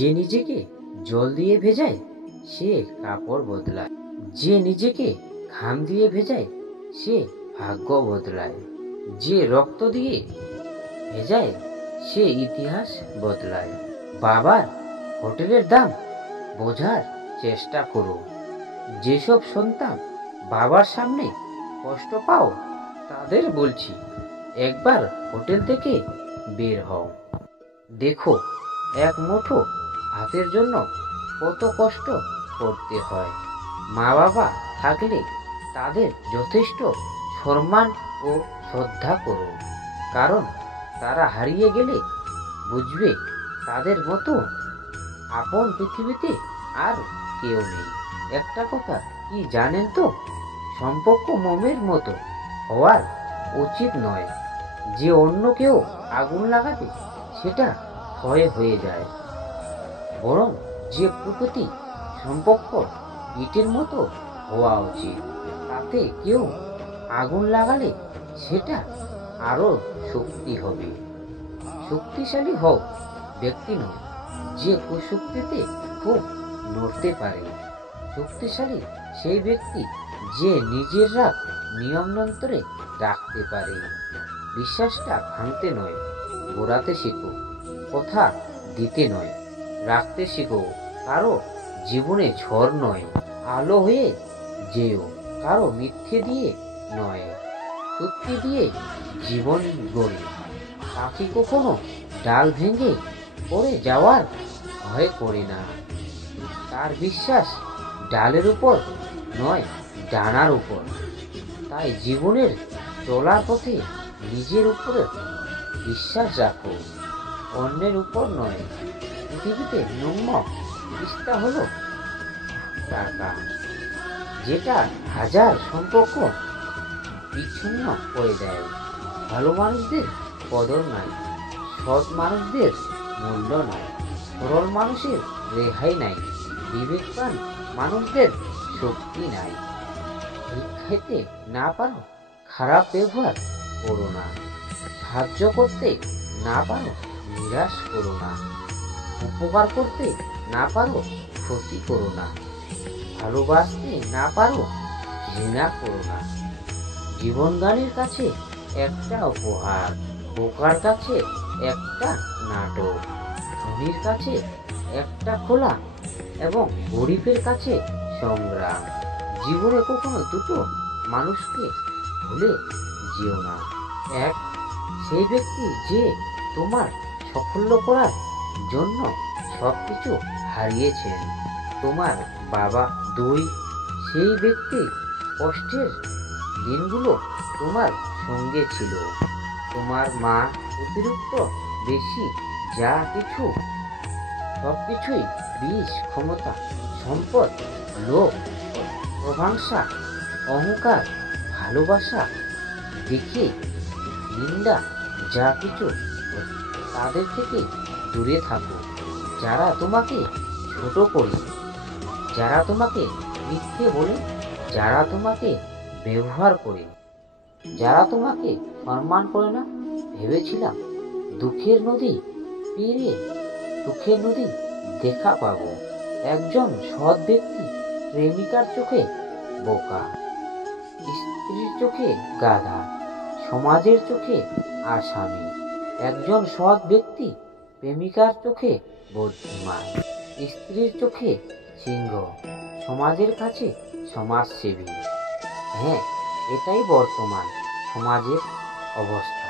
যে নিজেকে জল দিয়ে ভেজায় সে কাপড় বদলায়, যে নিজেকে ঘাম দিয়ে ভেজায় সে ভাগ্য বদলায়, যে রক্ত দিয়ে ভেজায় সে ইতিহাস বদলায়। বাবার হোটেলের দাম বোঝার চেষ্টা করো। যেসব সন্তান বাবার সামনে কষ্ট পাও তাদের বলছি, একবার হোটেল থেকে বের হও। দেখো এক মুঠো ভাতের জন্য কত কষ্ট করতে হয়। মা বাবা থাকলে তাদের যথেষ্ট সম্মান ও শ্রদ্ধা করো, কারণ তারা হারিয়ে গেলে বুঝবে তাদের মতো আপন পৃথিবীতে আর কেউ নেই। একটা কথা কি জানেন তো, সম্পর্ক মোমের মতো হওয়ার উচিত নয় যে অন্য কেউ আগুন লাগাবে সেটা ক্ষয় হয়ে যায়, বরং যে প্রকৃতি সম্পর্ক ইটের মতো হওয়া উচিত, তাতে কেউ আগুন লাগালে সেটা আরো শক্তি হবে। শক্তিশালী হও ব্যক্তি নয় যে কুশক্তিতে খুব নড়তে পারে, শক্তিশালী সেই ব্যক্তি যে নিজের রাগ নিয়ন্ত্রণে রাখতে পারে। বিশ্বাসটা ভাঙতে নয় গোড়াতে শেখো, কথা দিতে নয় রাখতে শেখো, কারো জীবনে ঝড় নয় আলো হয়ে যেও, কারো মিথ্যে দিয়ে নয় সত্যি দিয়ে জীবন গড়ে। পাখি কখনো ডাল ভেঙে পড়ে যাওয়ার ভয় করে না, তার বিশ্বাস ডালের উপর নয় ডানার উপর। তাই জীবনের চলার পথে নিজের উপরে বিশ্বাস রাখো, অন্যের উপর নয়। পৃথিবীতে নম্য তিস্তা হলো টাকা, যেটা হাজার সম্পর্ক বিচ্ছিন্ন করে দেয়। ভালো মানুষদের কদর নাই, সৎ মানুষদের মূল্য নাই, সরল মানুষের রেহাই নাই, বিবেকবান মানুষদের শক্তি নাই। শিক্ষাইতে না পারো খারাপ ব্যবহার করো না, সাহায্য করতে না পারো নিরাশ করো না, উপকার করতে না পারো ক্ষতি করো না, ভালোবাসতে না পারো ঘৃণা করো না। জীবন গানের কাছে একটা উপহার, বোকার কাছে একটা নাটক, ধনীর কাছে একটা খোলা এবং গরিবের কাছে সংগ্রাম। জীবনে কখনো দুটো মানুষকে ভুলে যেও না। এক সেই ব্যক্তি যে তোমার সাফল্য করার জন্য সবকিছু হারিয়েছেন, তোমার বাবা। দুই সেই ব্যক্তি কষ্টের দিনগুলো তোমার সঙ্গে ছিল, তোমার মা। অতিরিক্ত বেশি যা কিছু সবকিছুই বিষ, ক্ষমতা, সম্পদ, লোভ, প্রশংসা, অহংকার, ভালোবাসা, দেখে নিন্দা, যা কিছু তাদের থেকে দূরে থাকো। যারা তোমাকে ছোট করে, যারা তোমাকে মিথ্যে বলে, যারা তোমাকে ব্যবহার করে, যারা তোমাকে সম্মান করে না। ভেবেছিলাম দুঃখের নদী পেরিয়ে সুখের নদী দেখা পাবো। একজন সৎ ব্যক্তি প্রেমিকার চোখে বোকা, স্ত্রীর চোখে গাধা, সমাজের চোখে আসামি। একজন সৎ ব্যক্তি প্রেমিকার চোখে বুদ্ধিমান, স্ত্রীর চোখে সিংহ, সমাজের কাছে সমাজসেবী। হ্যাঁ, এটাই বর্তমান সমাজের অবস্থা।